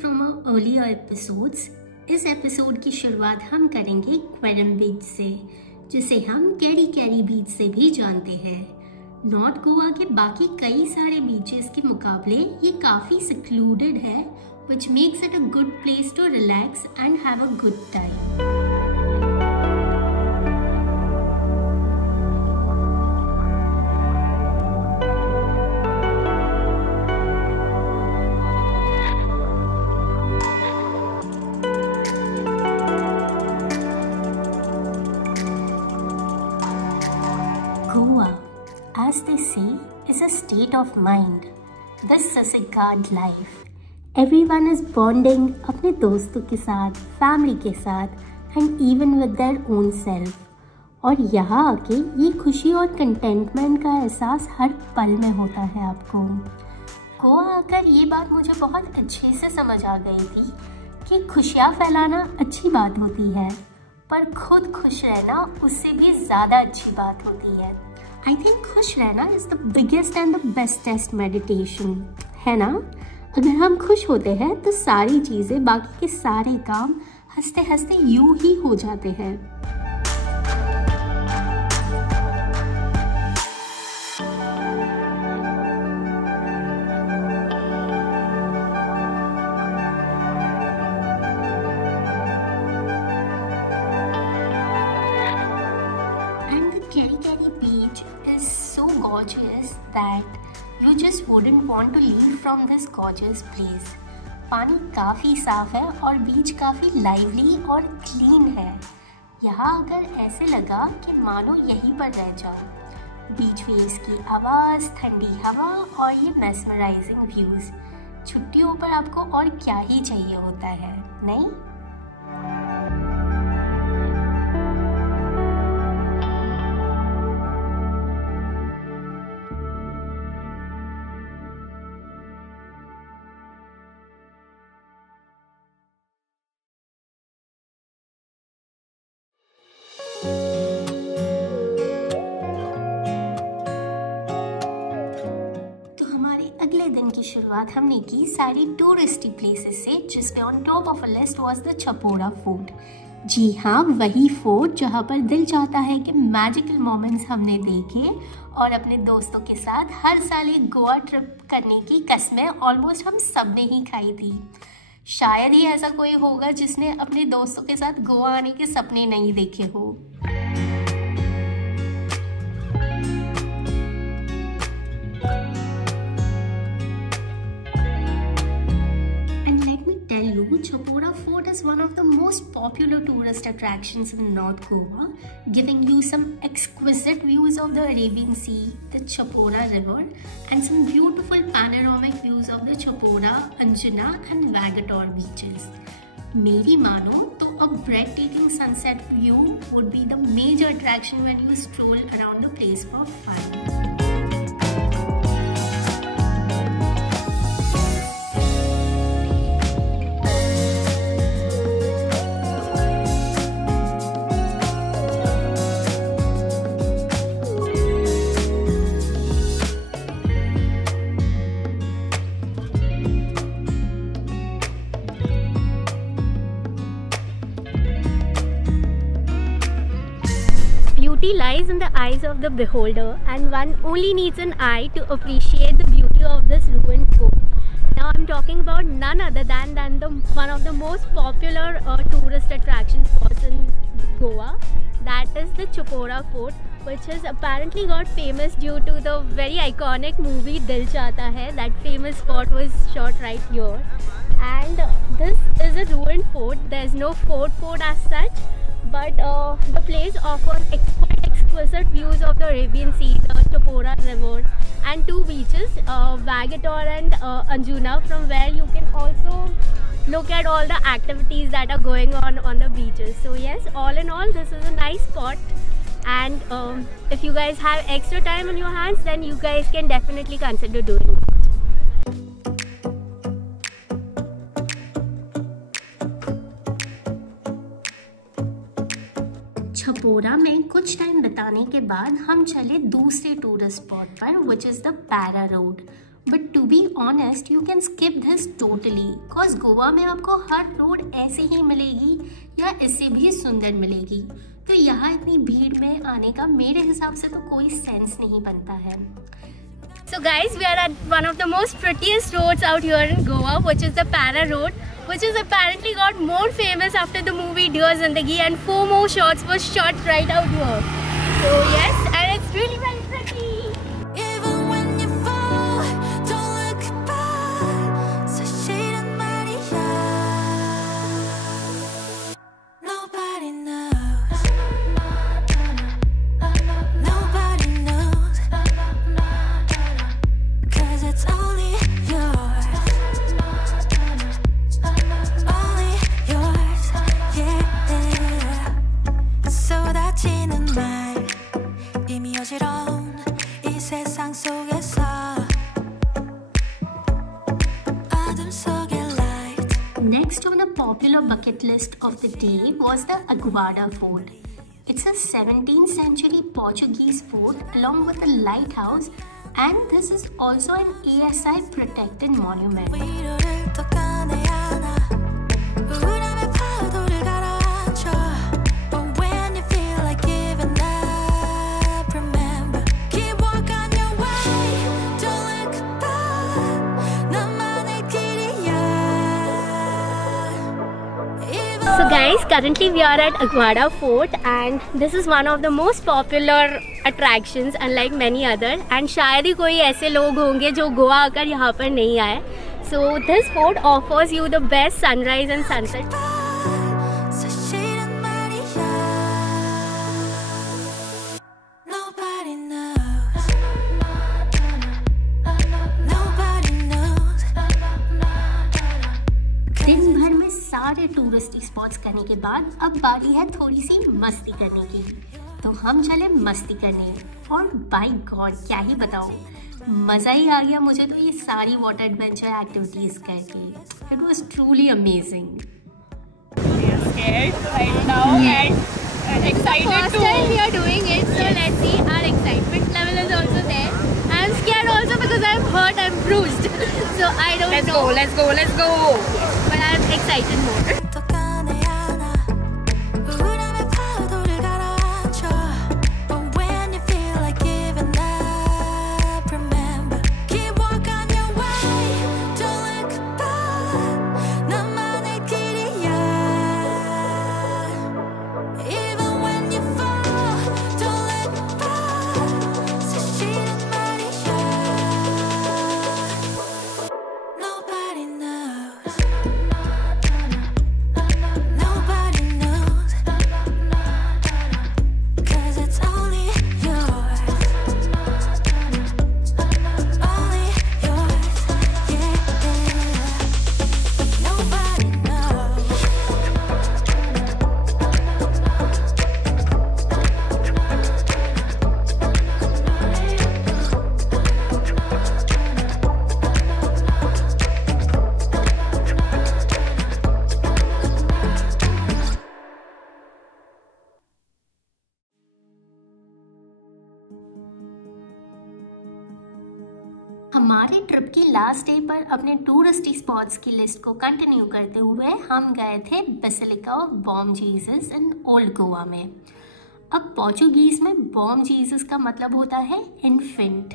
from our earlier episodes, इस episode की शुरुआत हम करेंगे क्वेरम बीच से, जिसे हम कैरी कैरी बीच से भी जानते हैं। नॉर्थ गोवा के बाकी कई सारे बीचेस के मुकाबले ये काफ़ी secluded है, which makes it a good place to relax and have a good time. As they say, is a state of mind. This is a God life. Everyone is bonding अपने दोस्तों के साथ, family के साथ, and even with their own self. और यहाँ आके ये खुशी और कंटेंटमेंट का एहसास हर पल में होता है आपको। गोवा आकर ये बात मुझे बहुत अच्छे से समझ आ गई थी कि खुशियाँ फैलाना अच्छी बात होती है, पर खुद खुश रहना उससे भी ज़्यादा अच्छी बात होती है। I think खुश रहना is the biggest and the bestest meditation, है ना? अगर हम खुश होते हैं तो सारी चीज़ें, बाकी के सारे काम हंसते हंसते यूं ही हो जाते हैं। Gorgeous that you just wouldn't want to leave from this gorgeous place. पानी काफ़ी साफ है और बीच काफ़ी लाइवली और क्लीन है। यहाँ अगर ऐसे लगा कि मानो यहीं पर रह जाओ। बीच वेव्स की आवाज़, ठंडी हवा और ये मेस्मराइजिंग व्यूज़, छुट्टियों पर आपको और क्या ही चाहिए होता है, नहीं? अगले दिन की शुरुआत हमने की सारी टूरिस्टी प्लेसेस से, जिसपे on top of a list was the Chapora fort. जी हाँ, वही फोर्ट जहाँ पर दिल चाहता है कि मैजिकल मोमेंट्स हमने देखे और अपने दोस्तों के साथ हर साल एक गोवा ट्रिप करने की कसमें ऑलमोस्ट हम सब ने ही खाई थी। शायद ही ऐसा कोई होगा जिसने अपने दोस्तों के साथ गोवा आने के सपने नहीं देखे हो। Chapora Fort is one of the most popular tourist attractions in North Goa, giving you some exquisite views of the Arabian Sea, the Chapora River, and some beautiful panoramic views of the Chapora, Anjuna, and Vagator beaches. मेरी मानो तो a breathtaking sunset view would be the major attraction when you stroll around the place for fun. Beauty lies in the eyes of the beholder, and one only needs an eye to appreciate the beauty of this ruined fort. Now I'm talking about none other than one of the most popular tourist attraction spots in Goa, that is the Chapora Fort, which has apparently got famous due to the very iconic movie Dil Chahta Hai. That famous spot was shot right here, and this is a ruined fort. There's no fort as such, but the place offers quite exquisite views of the Arabian Sea, the Chapora River, and two beaches, Vagator and Anjuna, from where you can also look at all the activities that are going on the beaches. So yes, all in all, this is a nice spot, and if you guys have extra time on your hands, then you guys can definitely consider doing it. Chapora में कुछ time बिताने के बाद हम चले दूसरे tourist spot पर, which is the Parra road. But to be honest you can skip this totally, because Goa में आपको हर रोड ऐसे ही मिलेगी या इससे भी सुंदर मिलेगी। तो यहाँ इतनी भीड़ में आने का मेरे हिसाब से तो कोई सेंस नहीं बनता है। So guys, we are at one of the most prettiest roads out here in Goa, which is the Para Road, which is apparently got more famous after the movie Dear Zindagi, and 4 more shots were shot right out here. So yes, and it's really very pretty. Even when you fall, don't look back. Sashida Maria. Nobody knows. Nobody knows. 'Cause it's only yours. Only yours. Yeah. 쏟아지는 말 이미 어지러운 이 세상 속에서 어둠 속에 light. Next on the popular bucket list of the day was the Aguada Fort. It's a 17th century Portuguese fort along with a lighthouse, and this is also an ASI protected monument. 위로를 또 꺼내 안아 우람의 파도를 가라앉혀. But when you feel like giving up, remember, keep walking your way, don't look back. 너만의 길이야. So guys, currently we are at Aguada Fort, and this is one of the most popular attractions unlike many other, and शायद ही कोई ऐसे लोग होंगे जो गोवा आकर यहाँ पर नहीं आए. So this fort offers you the best sunrise and sunset. Nobody knows. Nobody knows. दिन भर में सारे टूरिस्टी स्पॉट्स करने के बाद अब बारी है थोड़ी सी मस्ती करने की. तो हम चले मस्ती करने, और बाय गॉड क्या ही बताओ, मज़ा ही आ गया मुझे तो ये सारी वाटर एडवेंचर एक्टिविटीज़ करके. It was truly amazing. Right now and excited First to. time we are doing it, so let's see. Our excitement level is also there. I'm scared also because I'm hurt, I'm bruised. So I don't Let's know. go, let's go, let's go. But I'm excited more. हमारे trip की last day पर अपने touristy spots की list को continue करते हुए हम गए थे basilica of Bom Jesus in old Goa में. अब पोर्चुगीज़ में बॉम जीसस का मतलब होता है इन्फेंट.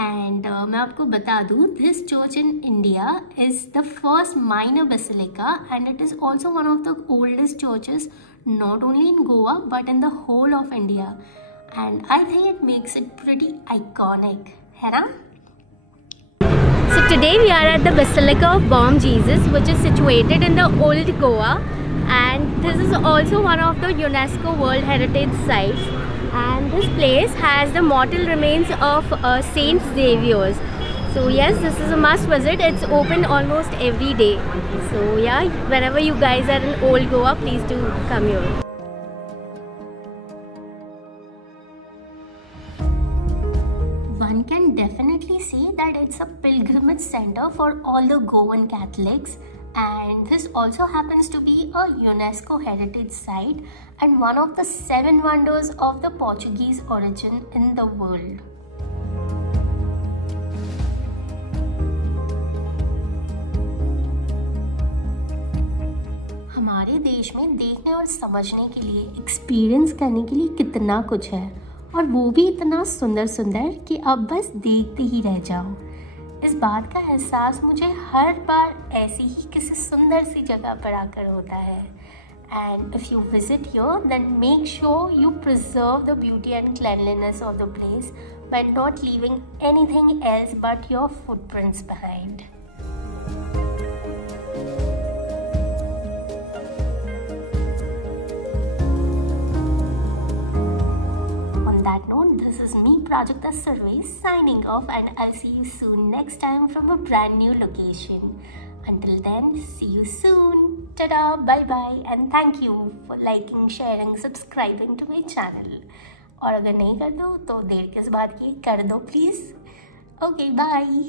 एंड मैं आपको बता दूँ, this church in India is the first minor basilica and it is also one of the oldest churches not only in Goa but in the whole of India. And I think it makes it pretty iconic, है ना? So today we are at the Basilica of Bom Jesus, which is situated in the old Goa, and this is also one of the UNESCO World Heritage Sites. And this place has the mortal remains of Saint Xavier's. So yes, this is a must visit. It's open almost every day. So yeah, whenever you guys are in old Goa, please do come here. One can definitely say that it's a pilgrimage center for all the Goan Catholics, and this also happens to be a UNESCO heritage site and one of the 7 wonders of the Portuguese origin in the world. हमारे देश में देखने और समझने के लिए, experience करने के लिए कितना कुछ है, और वो भी इतना सुंदर सुंदर कि अब बस देखते ही रह जाओ। इस बात का एहसास मुझे हर बार ऐसी ही किसी सुंदर सी जगह पर आकर होता है। And if you visit here, then make sure you preserve the beauty and cleanliness of the place by not leaving anything else but your footprints behind. On that note, this is me, Prajakta Survey, signing off, and I'll see you soon next time from a brand new location. Until then, see you soon. Ta-da, bye-bye, and thank you for liking, sharing, subscribing to my channel. और अगर नहीं कर दो तो देर किस बात की, कर दो प्लीज़. Okay, bye.